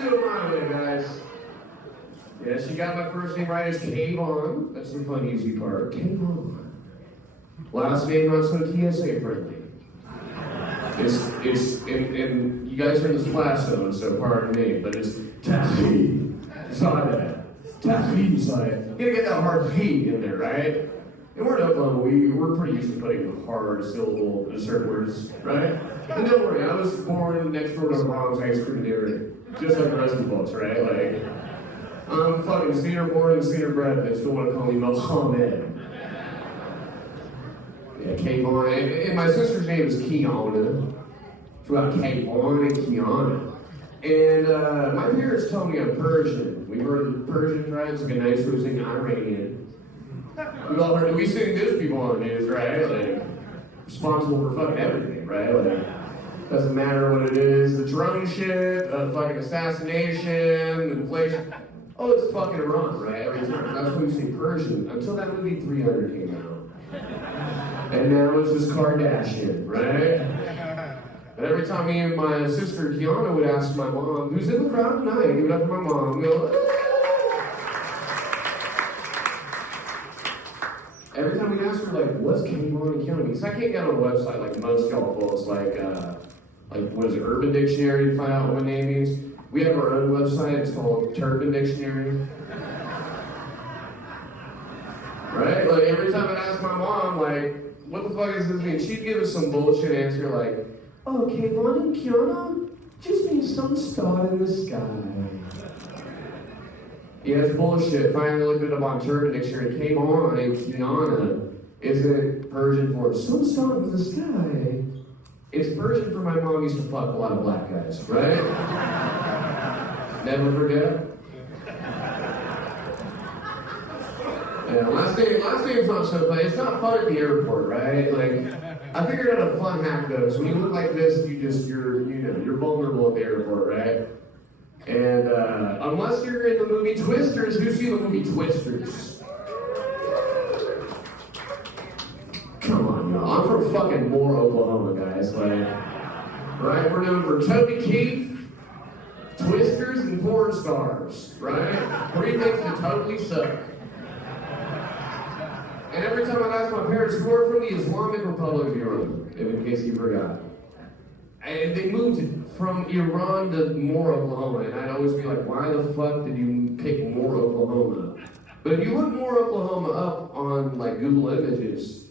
do it my way, guys. Yes, you got my first name right. It's Kayvon. That's the fun, easy part. Kayvon. Last name not so TSA friendly. And you guys are in the splash zone, so pardon me, but it's Taghizadeh. Taghizadeh. You gotta get that hard P in there, right? And we're in Oklahoma, we're pretty used to putting a hard syllable in certain words, right? And don't worry, I was born next door to Mom's ice cream dairy, just like the rest of the folks, right? Like, I'm fucking theater born and theater bred, they still want to call me Mohammed. Yeah, Kayvon, and my sister's name is Kiana. It's about Kayvon and Kiana. And my parents told me I'm Persian. We heard the Persians, right? It's like a nice sing Iranian. We all heard, we sing this people on the news, right? Like, responsible for fucking everything, right? Like, doesn't matter what it is, the drone shit, fucking assassination, inflation. Oh, it's fucking Iran, right? Every time. That's why we say Persian. Until that movie 300 came out. And now it's just Kardashian, right? And every time me and my sister Kiana would ask my mom, who's in the crowd tonight, give it up for my mom, go, every time we'd ask her, like, what's Kayvon and Kiana? Because I can't get on a website like most y'all folks, like what is it, Urban Dictionary to find out what my name means. We have our own website, it's called Turban Dictionary. Right? Like, every time I'd ask my mom, like, what the fuck does this mean? She'd give us some bullshit answer like, oh, Kayvon and Kiana just means some star in the sky. Yeah, it's bullshit. Finally looked it up on Turban Dictionary. Kayvon and Kiana isn't Persian for some star in the sky. It's Persian for my mom used to fuck a lot of black guys, right? Never forget. Yeah, last name's not so funny. It's not fun at the airport, right? Like, I figured out a fun hack though. So when you look like this, you're vulnerable at the airport, right? And unless you're in the movie Twisters, who's seen the movie Twisters? Come on, y'all. I'm from fucking Moore, Oklahoma, guys. Like, right? We're known for Toby Keith, Twisters, and porn stars, right? 3 things that totally suck. And every time I'd ask my parents, who are from the Islamic Republic of Iran, in case you forgot. And they moved from Iran to Moore, Oklahoma, and I'd always be like, why the fuck did you pick Moore, Oklahoma? But if you look Moore, Oklahoma up on like Google Images,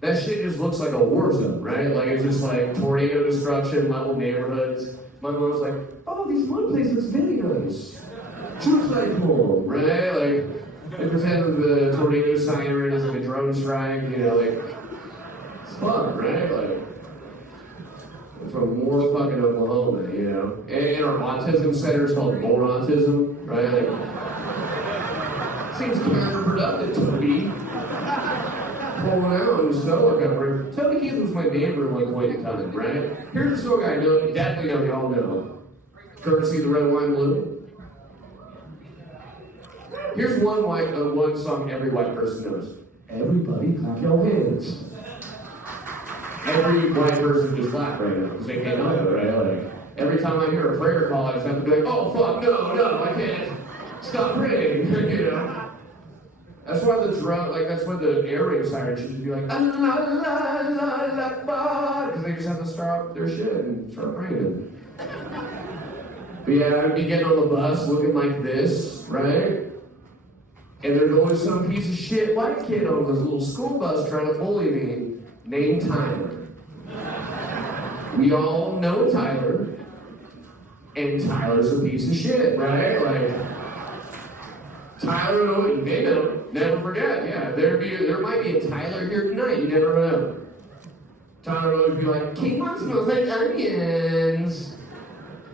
that shit just looks like a war zone, right? Like it's just like tornado destruction, level neighborhoods. My mom's like, oh, this one place looks very nice. Just like home, right? Like, they pretend the tornado siren is like a drone strike, like, it's fun, right? Like, from Moore fucking Oklahoma, And our autism center is called More Autism, right? Like, seems counterproductive to be pulling out and solo cover. Toby Keith was my neighbor at one point in time, right? Here's a song I know, definitely know, y'all know. Courtesy of the Red, Wine, Blue. Here's one song every white person knows. Everybody clap your hands. Every white person just laugh right now because they can't know it, right? Like, every time I hear a prayer call, I just have to be like, oh fuck, no, I can't stop praying, That's why that's why the air raid siren should just be like, la la la la la, because they just have to start their shit and start praying. But yeah, I'd be getting on the bus looking like this, right? And there's always some piece of shit white kid on this little school bus trying to bully me, named Tyler. We all know Tyler, and Tyler's a piece of shit, right? Like, Tyler, they know, never forget, yeah. There might be a Tyler here tonight, you never know. Tyler would always be like, Kayvon smells like onions.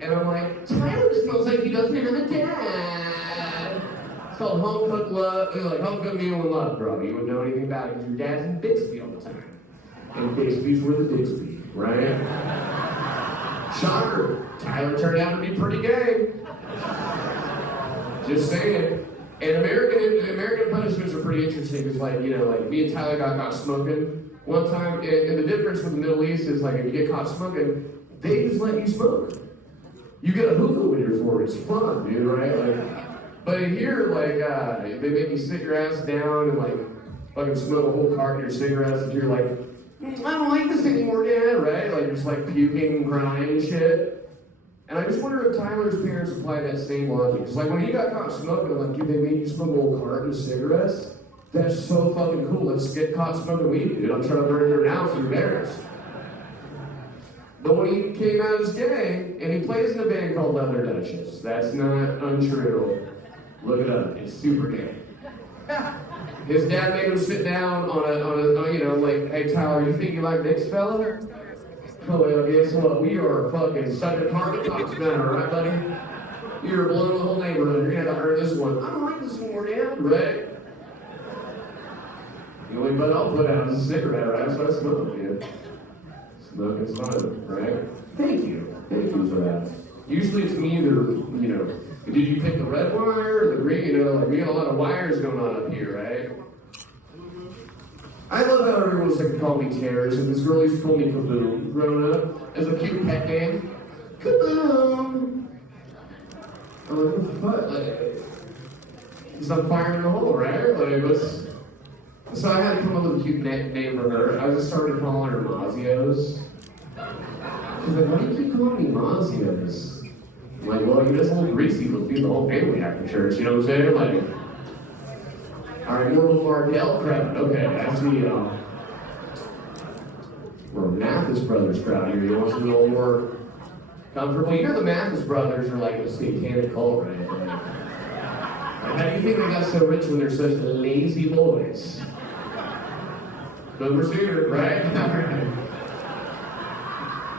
And I'm like, Tyler smells like he doesn't have a dad. It's called home cooked love, like home cooked meal and love, bro. You wouldn't know anything about it because your dad's in Bixby all the time. And Bixby's were the Bixby, right? Shocker, Tyler turned out to be pretty gay. Just saying. And American punishments are pretty interesting because, like, me and Tyler got caught smoking one time, and the difference with the Middle East is, like, if you get caught smoking, they just let you smoke. You get a hookah when you're 4. It's fun, dude, right? Like, but here, like, they make you sit your ass down and like fucking smoke a whole carton of cigarettes, and you're like, I don't like this anymore, Dad, right? Like, just like puking, crying and shit. And I just wonder if Tyler's parents apply that same logic. It's like when he got caught smoking, I'm like, dude, they made you smoke a whole carton of cigarettes? That's so fucking cool. Let's get caught smoking weed, dude. I'm trying to burn your house for your parents. But when he came out as gay, and he plays in a band called Leather Duchess. That's not untrue. Look it up. It's super gay. His dad made him sit down on a you know, like, hey Tyler, you think you like this fella? Oh, well, guess what? We are fucking sucking carpet tops down, right, buddy? You're blowing the whole neighborhood. You're gonna have to earn this one. I don't like this anymore, Dad. Right? The only butt I'll put out is a cigarette, right? So I smoke, dude. Smoking's fun, right? Thank you. Thank you for that. Usually it's me either, you know, did you pick the red wire or the green? You know, like we got a lot of wires going on up here, right? I love how everyone's like call me Terrence, and this girl used to call me Kaboom growing up as a cute pet name. Kaboom! I'm like, what the fuck? Like, it's on fire in the hole, right? Like, it was. So I had to come up with a cute name for her. I just started calling her Mazios. She's like, why do you keep calling me Mazios? I'm like, well, you're just a little greasy for the whole family after church, you know what I'm saying? Like, all right, more of a Mardell crowd. Okay, that's the, we're Mathis Brothers crowd here. You want something a little more comfortable? You know the Mathis Brothers are like a satanic cult, right? How do you think they got so rich when they're such lazy boys? Boomer Sooner, right?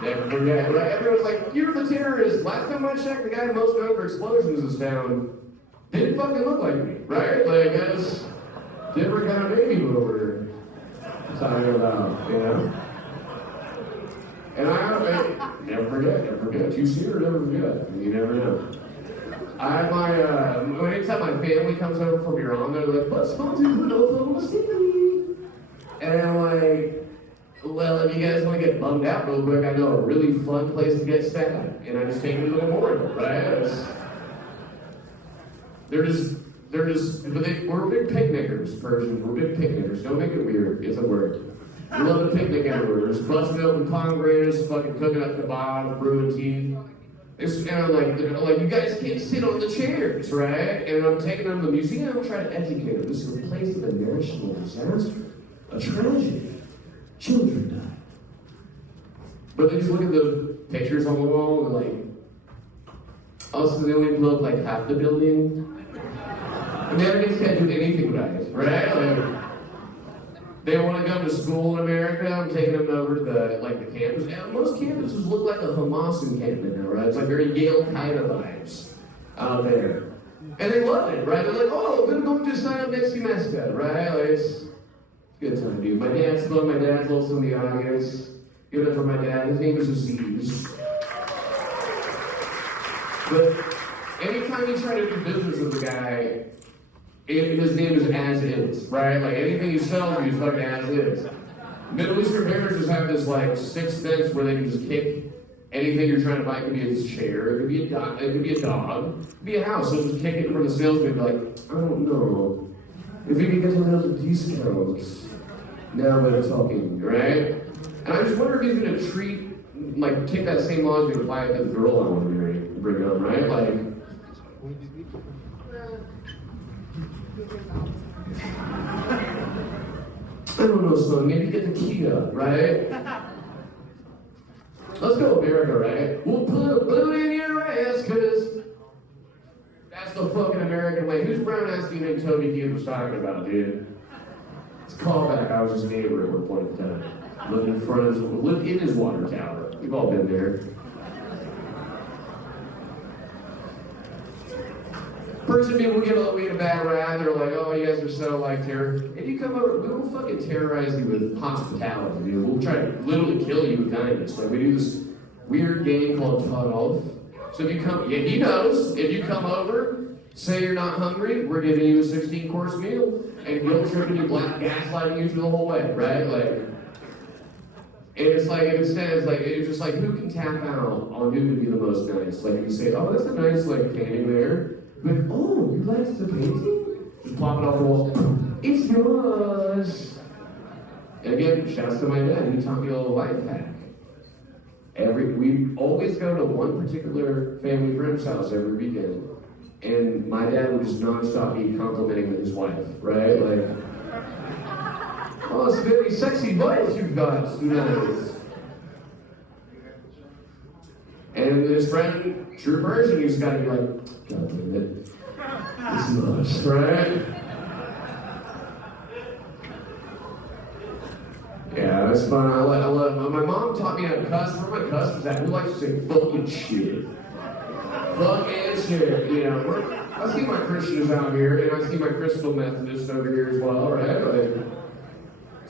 Never forget, right? Everyone's like, you're the terrorist. Last time I checked, the guy most known for explosions in this town didn't fucking look like me, right? Like, that's different kind of baby boomer talking about, you know? And I never forget. You see her, never forget. You never know. I have my, anytime my family comes over from Iran, they're like, what's fun to do in Oklahoma City? And I'm like, well, if you guys want to get bummed out real quick, I know a really fun place to get sad. And I just take you to the memorial, right? We're big picnickers, Persians. We're big picnickers. Don't make it weird. It's a word. We love to picnic everywhere. There's busting open pomegranate, fucking cooking up kebabs, brewing tea. It's kind of like you guys can't sit on the chairs, right? And I'm taking them to the museum, I'm trying to educate them. This is a place of a national disaster, a tragedy. Children died. But they just look at the pictures on the wall and like, also they only blow up like half the building. Americans can't do anything right? Like, they want to go to school in America. I'm taking them over to the campus. And most campuses look like a Hamas encampment now, right? It's like very Yale Qaeda vibes out there. And they love it, right? They're like, oh, we're going to sign up next semester, right? Like, it's a good time, dude. My dad's also in the audience. Give it up for my dad. His name is Aziz. But anytime you try to do business with a guy, his name is as is, right? Like anything he sells you is fucking as is. Middle Eastern parents just have this like sixth sense where they can just kick anything you're trying to buy. It could be a chair, it could be a dog, it could be a house. So just kick it from the salesman and be like, I don't know. If we can get a little discounts, now we're talking, right? And I just wonder if he's gonna take that same logic and apply it to the girl I want to marry, bring up, right? Like, I don't know, son. Maybe get the Kia, right? Let's go, America, right? We'll put a boot in your ass, cause that's the fucking American way. Whose brown ass do you think Toby Keith was talking about, dude? It's a callback. I was his neighbor at one point in time. Lived in his water tower. We've all been there. Person people give a bad rap, they're like, oh, you guys are so like terror. If you come over, we will fucking terrorize you with hospitality, dude. We'll try to literally kill you with kindness. Like, we do this weird game called Cut Off. So if you come, yeah, he knows, if you come over, say you're not hungry, we're giving you a 16-course meal, and guilt tripping you, gaslighting you through the whole way, right? Like, And it's like, instead, it's just like, who can tap out on who can be the most nice? Like, you say, oh, that's a nice, like, painting there. But, oh, you like the painting? Just plop it off the wall. It's yours. And again, shouts to my dad. He taught me a little life hack. We always go to one particular family friend's house every weekend. And my dad would just nonstop be complimenting his wife, right? Like, oh, it's a very sexy wife you've got tonight. And this friend, true Persian, he's got to be like, God damn it, it's yours, right? Yeah, that's fun. I love. My mom taught me how to cuss. Where my cousins at? Who likes to say fucking shit? Fucking shit. You know, I see my Christians out here, and I see my Crystal Methodists over here as well, right? Like,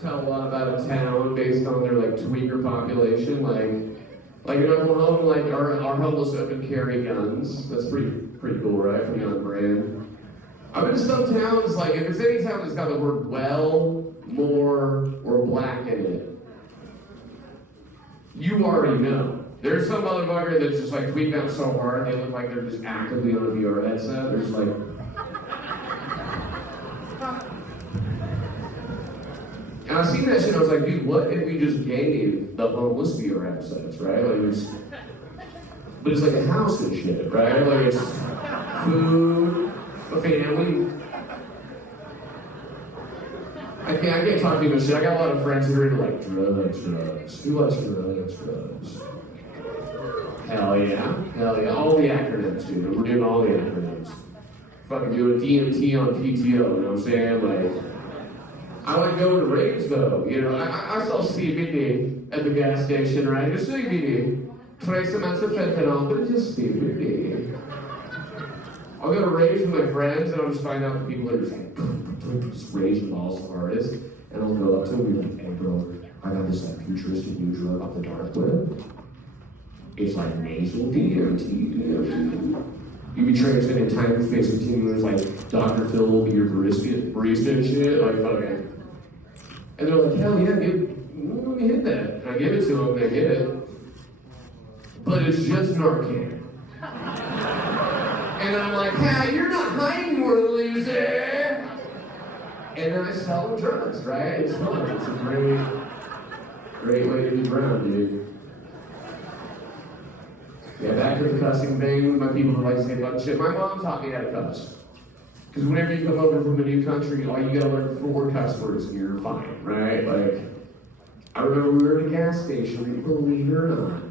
tell a lot about a town based on their like tweaker population. Like in Oklahoma, like our homeless open carry guns. That's pretty cool, right? Pretty on brand. I've been to some towns, like if it's any town that's got the word well, more, or black in it, you already know. There's some motherfucker that's just like tweeting out so hard they look like they're just actively on a VR headset. They're just like. And I seen that shit, I was like, dude, what if we just gave the homeless VR headsets, right? Like but it's like a house and shit, right? Like it's food, a family. I can't talk too much shit. I got a lot of friends who are into like drugs. Who likes drugs? Hell yeah. All the acronyms, dude. We're doing all the acronyms. Fucking doing DMT on PTO, you know what I'm saying? Like, I like going to raves though, you know. I sell CBD at the gas station, right? Just CBD. Trace amounts of fentanyl, but just CBD. I'll go to raves with my friends and I'll just find out the people that are just like, just raging balls the hardest. And I'll go up to them and be like, hey bro, I got this like futuristic new drug off the dark web. It's like nasal DMT. You be transmitting in time and space continuums like Dr. Phil will be your barista and shit. Like fucking. And they're like, hell yeah, let me hit that. And I give it to them, they get it. But it's just Narcan. And I'm like, hey, you're not high anymore, loser. And then I sell them drugs, right? It's fun. It's a great way to be around, dude. Yeah, back to the cussing thing. My people who like to say fucking shit. My mom taught me how to cuss. Because whenever you come over from a new country, all you gotta learn 4 cuss words and you're fine, right? Like, I remember we were at a gas station, believe it or not.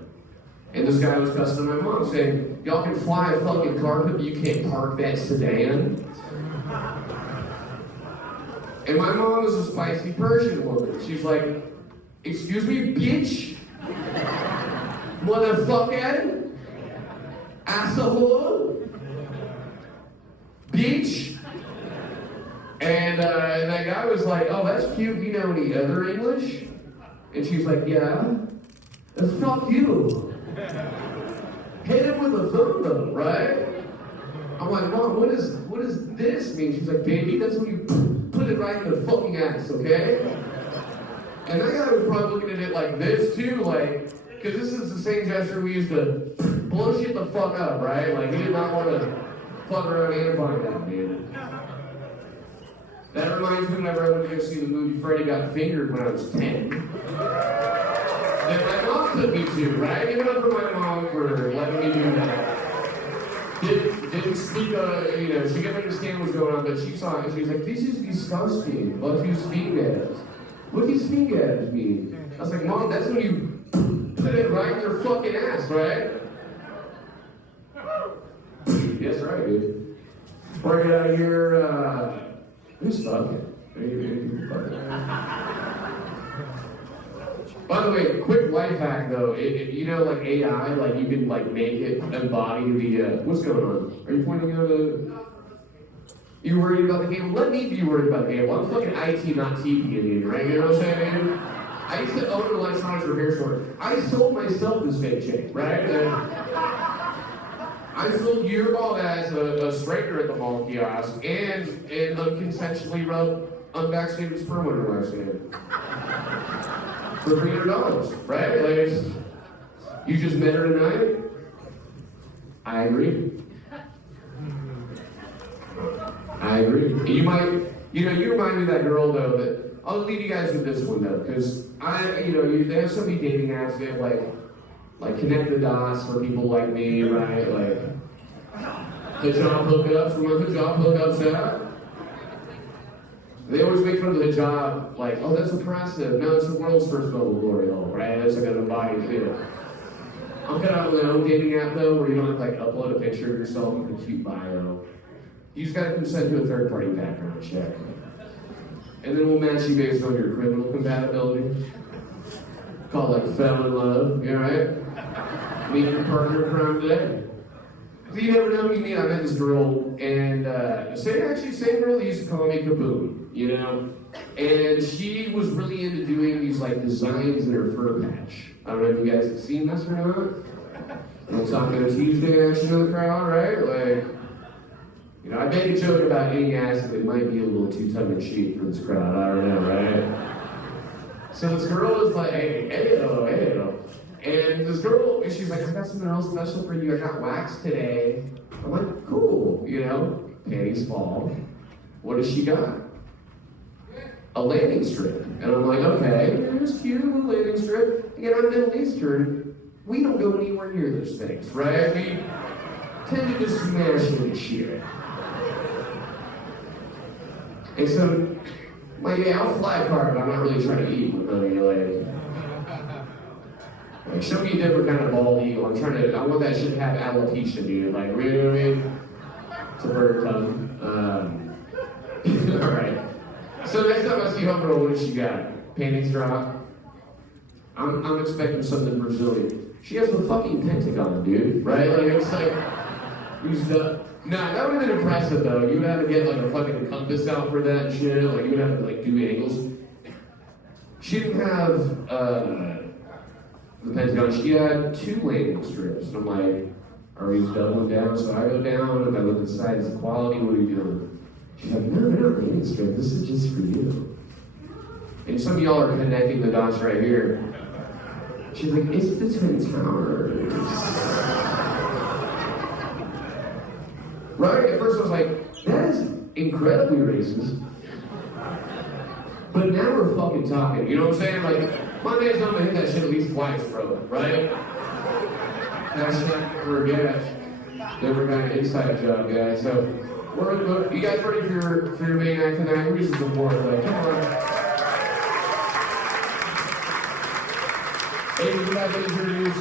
And this guy was cussing my mom, saying, y'all can fly a fucking carpet, but you can't park that sedan. And my mom was a spicy Persian woman. She's like, excuse me, bitch? Motherfucker? Asshole? Bitch? And that guy was like, oh, that's cute. You know any other English? And she's like, yeah. Fuck you. Hit him with a thumb though, right? I'm like, Mom, what does this mean? She's like, baby, that's when you put it right in the fucking ass, okay? And that guy was probably looking at it like this too, like, because this is the same gesture we used to blow shit the fuck up, right? Like, he did not want to fuck around and find out, dude. That reminds me whenever I went to go see the movie Freddy Got Fingered when I was 10. That my mom took me to, right? Give it up for my mom for letting me do that. Didn't speak, you know, she didn't understand what's going on, but she saw it and she was like, this is disgusting. What his fingers? What his fingers mean? I was like, Mom, that's when you put it right in your fucking ass, right? Yes, right, dude. Before I get out of here, who's fucking? By the way, quick life hack though, you know, like AI, like you can like make it embody the, what's going on? Are you pointing out you worried about the game? Let me be worried about the game. Well, I'm fucking IT, not TV, idiot, right? You know what I'm saying? I used to own an electronics repair store. I sold myself this fake chick, right? I sold Yearball as a straightener at the mall kiosk and unconsensually rubbed unvaccinated sperm under my skin. for $300, right? Like, you just met her tonight? I agree. I agree. You might, you remind me of that girl though that, I'll leave you guys with this one though, because they have so many dating apps, they have like connect the dots for people like me, right? Like, hijab hookups, remember hijab hookups app? They always make fun of the hijab, like, oh, that's oppressive. No, it's the world's first mobile glory hole, right? It's like an embodied thing. I'm kind of on my own dating app though, where you don't have to like upload a picture of yourself with a cute bio. You just gotta consent to a third-party background check. And then we'll match you based on your criminal compatibility. Call it like fell in love, you right? Meet your partner in crime today. So you never know who you meet. I met this girl, and same girl that used to call me Kaboom, And she was really into doing these like designs in her fur patch. I don't know if you guys have seen this or not. I'm talking a Tuesday action in the crowd, right? Like, I make a joke about eating ass that might be a little too tongue-in-cheek for this crowd. I don't know, right? So this girl is like, hey. And this girl, she's like, I got something real special for you. I got wax today. I'm like, cool, panties fall. What does she got? A landing strip. And I'm like, okay, here's cute, little landing strip. Again, I'm Middle Eastern. We don't go anywhere near those things, right? We tend to just smash into shit. And so, I'll fly a card, but I'm not really trying to eat with honey, like, show me a different kind of bald eagle. I want that shit to have alopecia, dude. Like, really? It's a bird tongue. Alright. So next time I see Homegirl, what does she got? Panties drop? I'm expecting something Brazilian. She has the fucking Pentagon, dude. Right? Like, it's like, who's the... Nah, that would have been impressive, though. You would have to get, like, a fucking compass out for that shit. Like, you would have to, like, do angles. She didn't have, the Pentagon. She had 2 landing strips. And I'm like, are we doubling down? So I go down, and I look inside, it's quality, what are you doing? She's like, no, they're not landing strips. This is just for you. And some of y'all are connecting the dots right here. She's like, it's the Twin Towers. Right? At first I was like, that is incredibly racist. But now we're fucking talking. You know what I'm saying? Like, my man's not gonna hit that shit at least twice, bro. Right? That's not ever again. Never got an inside job, guys. So, you guys ready for your main act tonight? Who's this before? Like, come on. Hey, would you like to introduce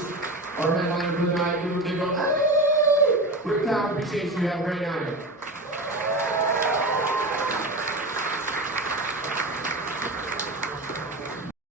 our headliner for the night? Give him a big old, hey! Bricktown appreciates you. Have a great night.